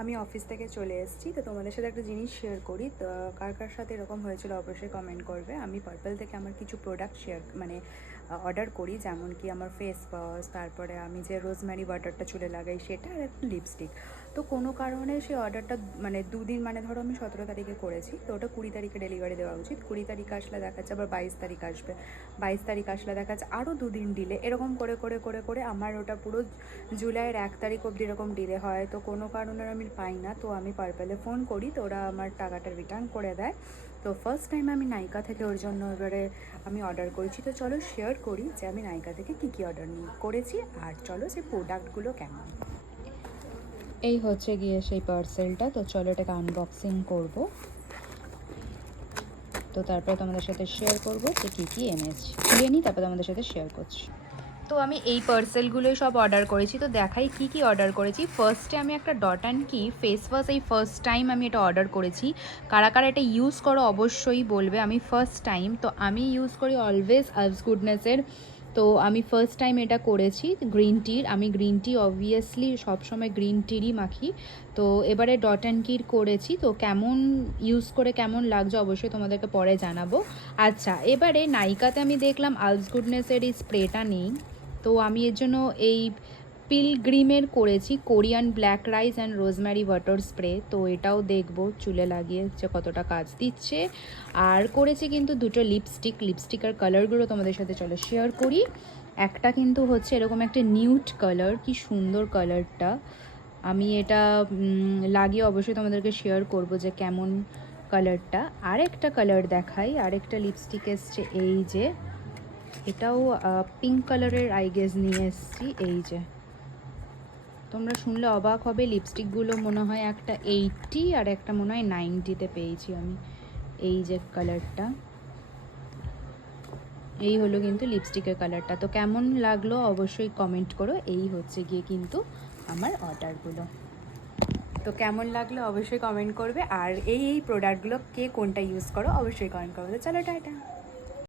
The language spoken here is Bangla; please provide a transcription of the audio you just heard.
আমি অফিস থেকে চলে এসেছি, তো তোমাদের সাথে একটা জিনিস শেয়ার করি। তো কার কার সাথে এরকম হয়েছিল অবশ্যই কমেন্ট করবে। আমি পার্পল থেকে আমার কিছু প্রোডাক্ট অর্ডার করি, যেমন কি আমার ফেস ওয়াশ, তারপরে আমি যে রোজমেরি বাটারটা চুলে লাগাই সেটা, আর একটা লিপস্টিক। তো কোনো কারণে সেই অর্ডারটা দুদিন, ধরো আমি 17 তারিখে করেছি, তো ওটা 20 তারিখে ডেলিভারি দেওয়া উচিত। 20 তারিখ আসলে দেখাচ্ছে আবার 22 তারিখ আসবে, 22 তারিখ আসলে দেখাচ্ছে আরও দুদিন ডিলে। এরকম করে করে করে করে আমার ওটা পুরো জুলাইয়ের 1 তারিখ অবধি এরকম ডিলে হয়। তো কোনো কারণে আমি পাই না, তো আমি পার্পেলে ফোন করি, তো ওরা আমার টাকাটা রিটার্ন করে দেয়। তো ফার্স্ট টাইম আমি নাইকা থেকে ওর জন্য এবারে আমি অর্ডার করেছি। তো চলো শেয়ার করি যে আমি নাইকা থেকে কী অর্ডার করেছি, আর চলো সেই প্রোডাক্টগুলো কেমন। এই হচ্ছে গিয়ে সেই পার্সেলটা। তো চলো এটাকে আনবক্সিং করব, তো তারপরে তোমাদের সাথে শেয়ার করবো যে কী এনেছি। খুলে নিই, তারপরে তোমাদের সাথে শেয়ার করছি। তো আমি এই পার্সেলগুলোই সব অর্ডার করেছি। তো দেখাই কি অর্ডার করেছি। ফার্স্টে আমি একটা ডট অ্যান্ড কি ফেস ওয়াশ, এই ফার্স্ট টাইম আমি এটা অর্ডার করেছি। কারা কারা এটা ইউজ করো অবশ্যই বলবে। আমি ফার্স্ট টাইম, তো আমি ইউজ করি অলওয়েজ আলস গুডনেসের। তো আমি ফার্স্ট টাইম এটা করেছি গ্রিন টির। আমি গ্রিন টি অবভিয়াসলি সবসময় গ্রিন টিরই মাখি। তো এবারে ডট অ্যান্ড কির করেছি। তো কেমন ইউজ করে কেমন লাগছে অবশ্যই তোমাদেরকে পরে জানাবো। আচ্ছা, এবারে নাইকাতে আমি দেখলাম আলস গুডনেসের এই স্প্রেটা নেই, তো আমি এর জন্য এই পিলগ্রিমের করেছি Korean black rice and rosemary water spray. তো এটাও দেখবো চুলে লাগিয়ে যে কতটা কাজ দিচ্ছে। আর করেছি কিন্তু দুটো লিপস্টিকের কালারগুলো তোমাদের সাথে চলো শেয়ার করি। একটা কিন্তু হচ্ছে এরকম একটা নিউড কালার, কি সুন্দর কালারটা। আমি এটা লাগিয়ে অবশ্যই তোমাদেরকে শেয়ার করব যে কেমন কালারটা। আরেকটা কালার দেখাই, আরেকটা লিপস্টিক এসছে, এই যে এটাও পিঙ্ক কালারের আই গেস নিয়ে এসেছি। এই যে তোমরা শুনলে অবাক হবে, লিপস্টিকগুলো মনে হয় একটা 80 আর একটা মনে হয় 90-তে পেয়েছি আমি। এই যে কালারটা, এই হলো কিন্তু লিপস্টিকের কালারটা। তো কেমন লাগলো অবশ্যই কমেন্ট করো। এই হচ্ছে গিয়ে কিন্তু আমার অর্ডারগুলো। তো কেমন লাগলো অবশ্যই কমেন্ট করবে, আর এই প্রোডাক্টগুলো কে কোনটা ইউজ করো অবশ্যই কমেন্ট করবে। তো চলো টাটা।